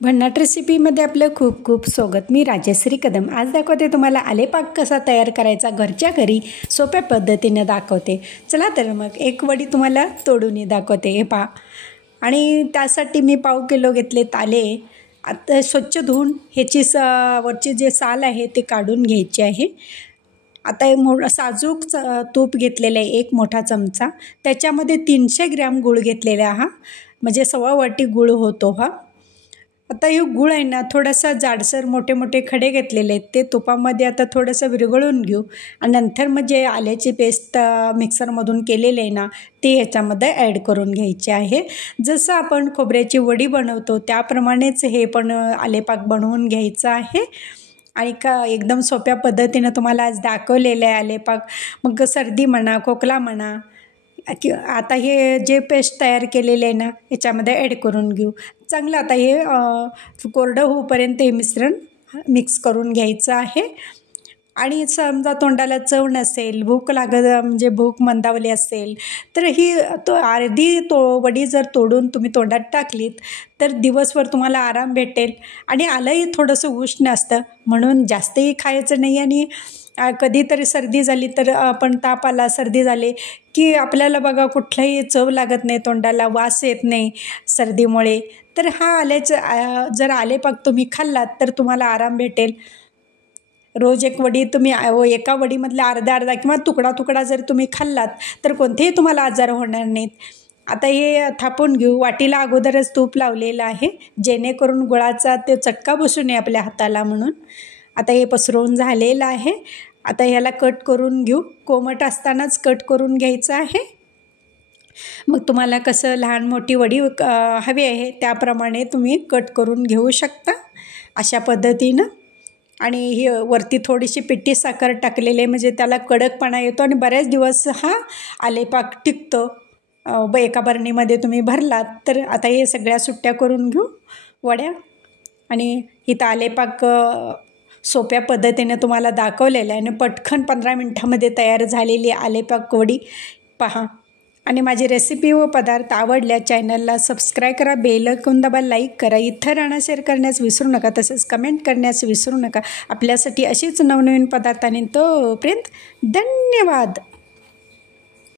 भन्नाट रेसिपीमध्ये आपलं खूप खूप स्वागत। मी राजश्री कदम आज दाखवते तुम्हाला आलेपाक कसा तयार करायचा घरच्या घरी सोप्या पद्धतीने दाखवते। चला तर मग एक वडी तुम्हाला तोडून दाखवते। हे पहा, आणि त्यासाठी मी पाव किलो घेतलेत आले। आता स्वच्छ धुवून ह्याची वरची जे साल आहे ते काढून घ्यायची आहे। आता साजूक तूप घेतलेलं आहे, एक मोठा चमचा। त्याच्यामध्ये 300 ग्रॅम गूळ घेतलेला हा, म्हणजे 1.25 वाटी गूळ होतो हा। आता हे गूळ आहे ना, थोडासा जाडसर मोठे मोठे खडे घेतलेले आहेत, ते तुपामध्ये आता थोडंसं विरघळून घेऊ। आणि नंतर मग जे आल्याची पेस्ट मिक्सरमधून केलेली आहे ना, ती ह्याच्यामध्ये ॲड करून घ्यायची आहे। जसं आपण खोबऱ्याची वडी बनवतो त्याप्रमाणेच हे पण आलेपाक बनवून घ्यायचं आहे। आणि एकदम सोप्या पद्धतीनं तुम्हाला आज दाखवलेलं आहे आलेपाक। मग सर्दी म्हणा, खोकला म्हणा, आता हे जे पेस्ट तयार केलेले आहे ना, याच्यामध्ये ॲड करून घेऊ। चांगलं आता हे कोरडं होईपर्यंत हे मिश्रण मिक्स करून घ्यायचं आहे। आणि समजा तोंडाला चव नसेल, भूक म्हणजे भूक मंदावली असेल, तर ही अर्धी वडी जर तोडून तुम्ही तोंडात टाकलीत तर दिवसभर तुम्हाला आराम भेटेल। आणि आलंही थोडंसं उष्ण असतं म्हणून जास्तही खायचं नाही। आणि कधीतरी सर्दी झाली तर आपण ताप आला, सर्दी झाली की आपल्याला बघा कुठलाही चव लागत नाही, तोंडाला वास येत नाही सर्दीमुळे, तर हा आल्याचं जर आलेपाक तुम्ही खाल्लात तर तुम्हाला आराम भेटेल। रोज एक वडी तुम्ही एका वडीमधला अर्धा किंवा तुकडा जर तुम्ही खाल्लात तर कोणतेही तुम्हाला आजार होणार नाहीत। आता हे थापून घेऊ। वाटीला अगोदरच तूप लावलेलं आहे जेणेकरून गुळाचा ते चटका बसू नये आपल्या हाताला म्हणून। आता हे पसरवून झालेलं आहे। आता ह्याला कट करून घेऊ, कोमट असतानाच कट करून घ्यायचं आहे। मग तुम्हाला कसं लहान मोठी वडी हवी आहे त्याप्रमाणे तुम्ही कट करून घेऊ शकता अशा पद्धतीनं। आणि ही वरती थोडीशी पिठी साखर टाकलेली आहे म्हणजे त्याला कडकपणा येतो आणि बरेच दिवस हा आलेपाक टिकतो। एका बरणीमध्ये तुम्ही भरलात तर आता हे सगळ्या सुट्ट्या करून घेऊ वड्या। आणि इथं आलेपाक सोप्या पद्धतीने तुम्हाला दाखवलेलं आहे आणि पटकन 15 मिनिटामध्ये तयार झालेली आलेपाक वडी पहा। आणि माझी रेसिपी व पदार्थ आवडल्या चॅनलला सबस्क्राईब करा, बेल आयकॉन दाबा, लाईक करा, इतरांना शेअर करण्यास विसरू नका, तसेच कमेंट करण्यास विसरू नका। आपल्यासाठी अशीच नवनवीन पदार्थांनी तोपर्यंत धन्यवाद।